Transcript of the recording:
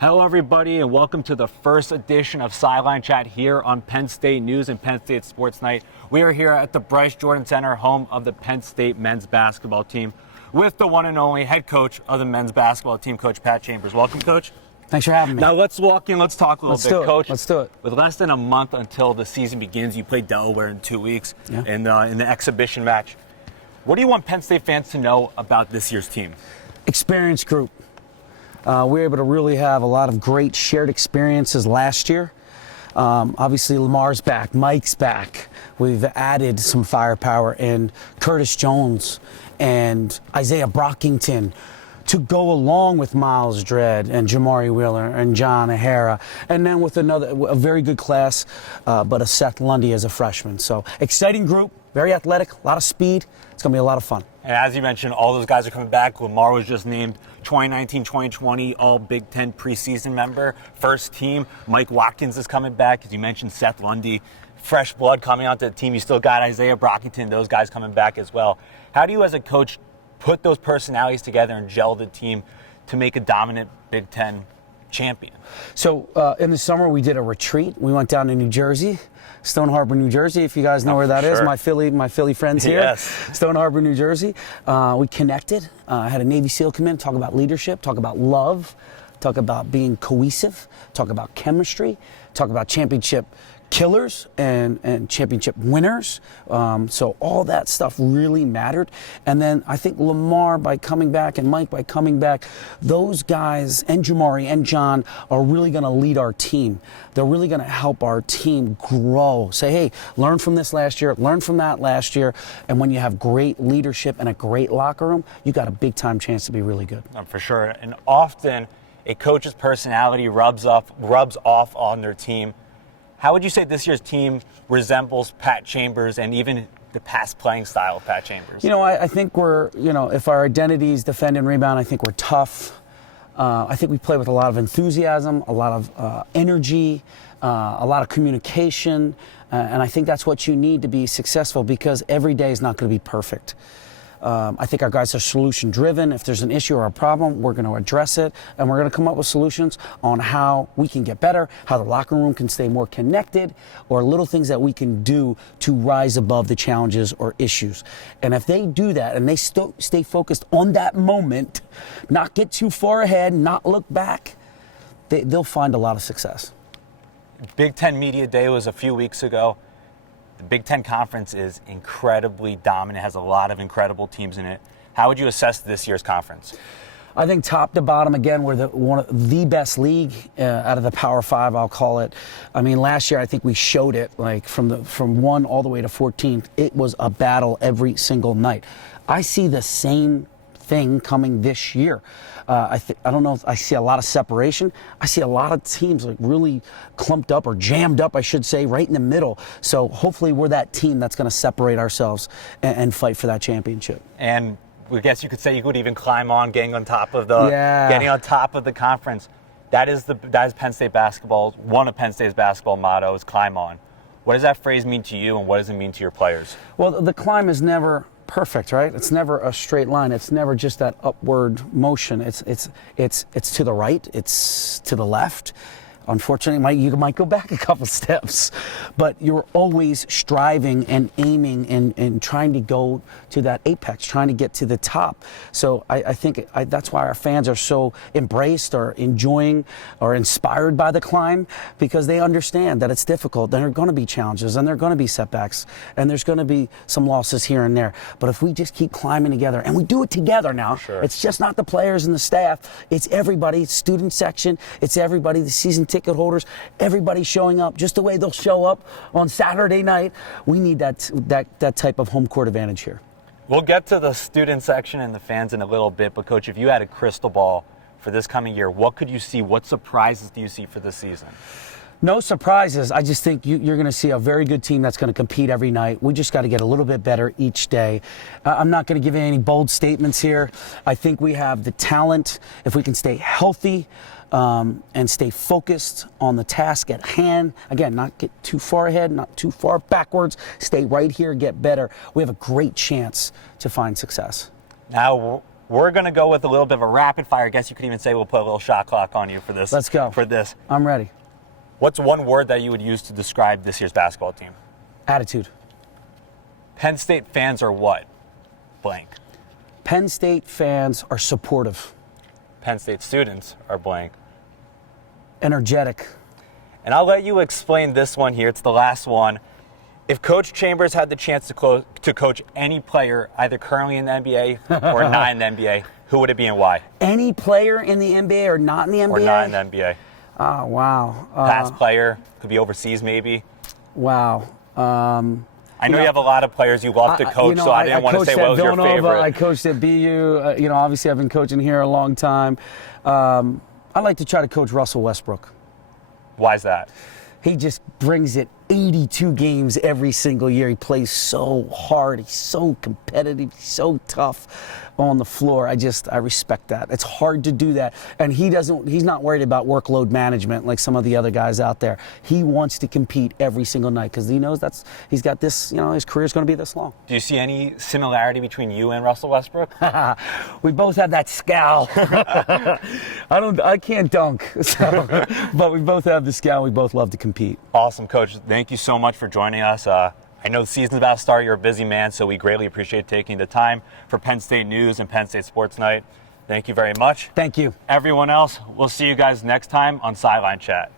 Hello, everybody, and welcome to the first edition of Sideline Chat here on Penn State News and Penn State Sports Night. We are here at the Bryce Jordan Center, home of the Penn State men's basketball team, with the one and only head coach of the men's basketball team, Coach Pat Chambers. Welcome, Coach. Thanks for having me. Now let's walk in. Let's talk a little bit, Coach. Let's do it. With less than a month until the season begins, you play Delaware in 2 weeks in the exhibition match. What do you want Penn State fans to know about this year's team? Experienced group. We're able to really have a lot of great shared experiences last year. Obviously, Lamar's back, Mike's back. We've added some firepower in Curtis Jones and Isaiah Brockington to go along with Miles Dredd and Jamari Wheeler and John O'Hara, and then with a very good class, but a Seth Lundy as a freshman. So exciting group, very athletic, a lot of speed. It's going to be a lot of fun. And as you mentioned, all those guys are coming back. Lamar was just named 2019-2020 All Big Ten preseason member, first team. Mike Watkins is coming back. As you mentioned, Seth Lundy, fresh blood coming onto the team. You still got Isaiah Brockington, those guys coming back as well. How do you, as a coach, put those personalities together and gel the team to make a dominant Big Ten champion? So in the summer, we did a retreat. We went down to New Jersey, Stone Harbor, New Jersey, if you guys know where that is. My Philly friends here. Yes. Stone Harbor, New Jersey. We connected. Had a Navy SEAL come in, talk about leadership, talk about love, talk about being cohesive, talk about chemistry, talk about championship killers and championship winners. So all that stuff really mattered. And then I think Lamar, by coming back, and Mike, by coming back, those guys, and Jamari and John, are really going to lead our team. They're really going to help our team grow. Say, hey, learn from this last year, learn from that last year. And when you have great leadership and a great locker room, you got a big time chance to be really good. For sure. And often a coach's personality rubs off on their team. How would you say this year's team resembles Pat Chambers and even the past playing style of Pat Chambers? You know, I think we're, if our identity is defend and rebound, I think we're tough. I think we play with a lot of enthusiasm, a lot of energy, a lot of communication. And I think that's what you need to be successful, because every day is not going to be perfect. I think our guys are solution driven. If there's an issue or a problem, we're going to address it, and we're going to come up with solutions on how we can get better, how the locker room can stay more connected, or little things that we can do to rise above the challenges or issues. And if they do that and they stay focused on that moment, not get too far ahead, not look back, they'll find a lot of success. Big Ten Media Day was a few weeks ago. The Big Ten Conference is incredibly dominant, has a lot of incredible teams in it. How would you assess this year's conference? I think top to bottom, again, we're one of the best league out of the Power Five, I'll call it. I mean, last year I think we showed it, like from 1 all the way to 14th. It was a battle every single night. I see the same thing coming this year. I don't know if I see a lot of separation. I see a lot of teams like really clumped up, or jammed up, I should say, right in the middle. So hopefully we're that team that's going to separate ourselves and fight for that championship. And I guess you could say you could even climb on, getting on top of the conference. That is Penn State basketball. One of Penn State's basketball mottos, climb on. What does that phrase mean to you, and what does it mean to your players? Well, the climb is never perfect, right? It's never a straight line. It's never just that upward motion. It's to the right. It's to the left. Unfortunately, you might go back a couple steps, but you're always striving and aiming and trying to go to that apex, trying to get to the top. So I think that's why our fans are so embraced or enjoying or inspired by the climb, because they understand that it's difficult. There are going to be challenges, and there are going to be setbacks, and there's going to be some losses here and there. But if we just keep climbing together, and we do it together now, sure. It's just not the players and the staff. It's everybody, student section. It's everybody, the season ticket holders, everybody showing up just the way they'll show up on Saturday night. We need that type of home court advantage here. We'll get to the student section and the fans in a little bit, but Coach, if you had a crystal ball for this coming year, what could you see? What surprises do you see for this season? No surprises. I just think you're going to see a very good team that's going to compete every night. We just got to get a little bit better each day. I'm not going to give you any bold statements here. I think we have the talent. If we can stay healthy and stay focused on the task at hand, again, not get too far ahead, not too far backwards, stay right here, get better, we have a great chance to find success. Now, we're going to go with a little bit of a rapid fire. I guess you could even say we'll put a little shot clock on you for this. Let's go. For this. I'm ready. What's one word that you would use to describe this year's basketball team? Attitude. Penn State fans are what? Blank. Penn State fans are supportive. Penn State students are blank. Energetic. And I'll let you explain this one here. It's the last one. If Coach Chambers had the chance to coach any player, either currently in the NBA or not in the NBA, who would it be and why? Any player in the NBA or not in the NBA? Or not in the NBA. Oh, wow. Past player, could be overseas maybe. Wow. I know you have a lot of players you love to coach, so I didn't want to say what was your favorite. I coached at BU. Obviously I've been coaching here a long time. I'd like to try to coach Russell Westbrook. Why is that? He just brings it 82 games every single year. He plays so hard. He's so competitive. He's so tough on the floor. I respect that. It's hard to do that. And he's not worried about workload management like some of the other guys out there. He wants to compete every single night because he knows he's got this, his career's going to be this long. Do you see any similarity between you and Russell Westbrook? We both have that scowl. I can't dunk, but we both have the scowl. We both love to compete. Awesome, Coach. Thank you so much for joining us. I know the season's about to start. You're a busy man, so we greatly appreciate taking the time for Penn State News and Penn State Sports Night. Thank you very much. Thank you. Everyone else, we'll see you guys next time on Sideline Chat.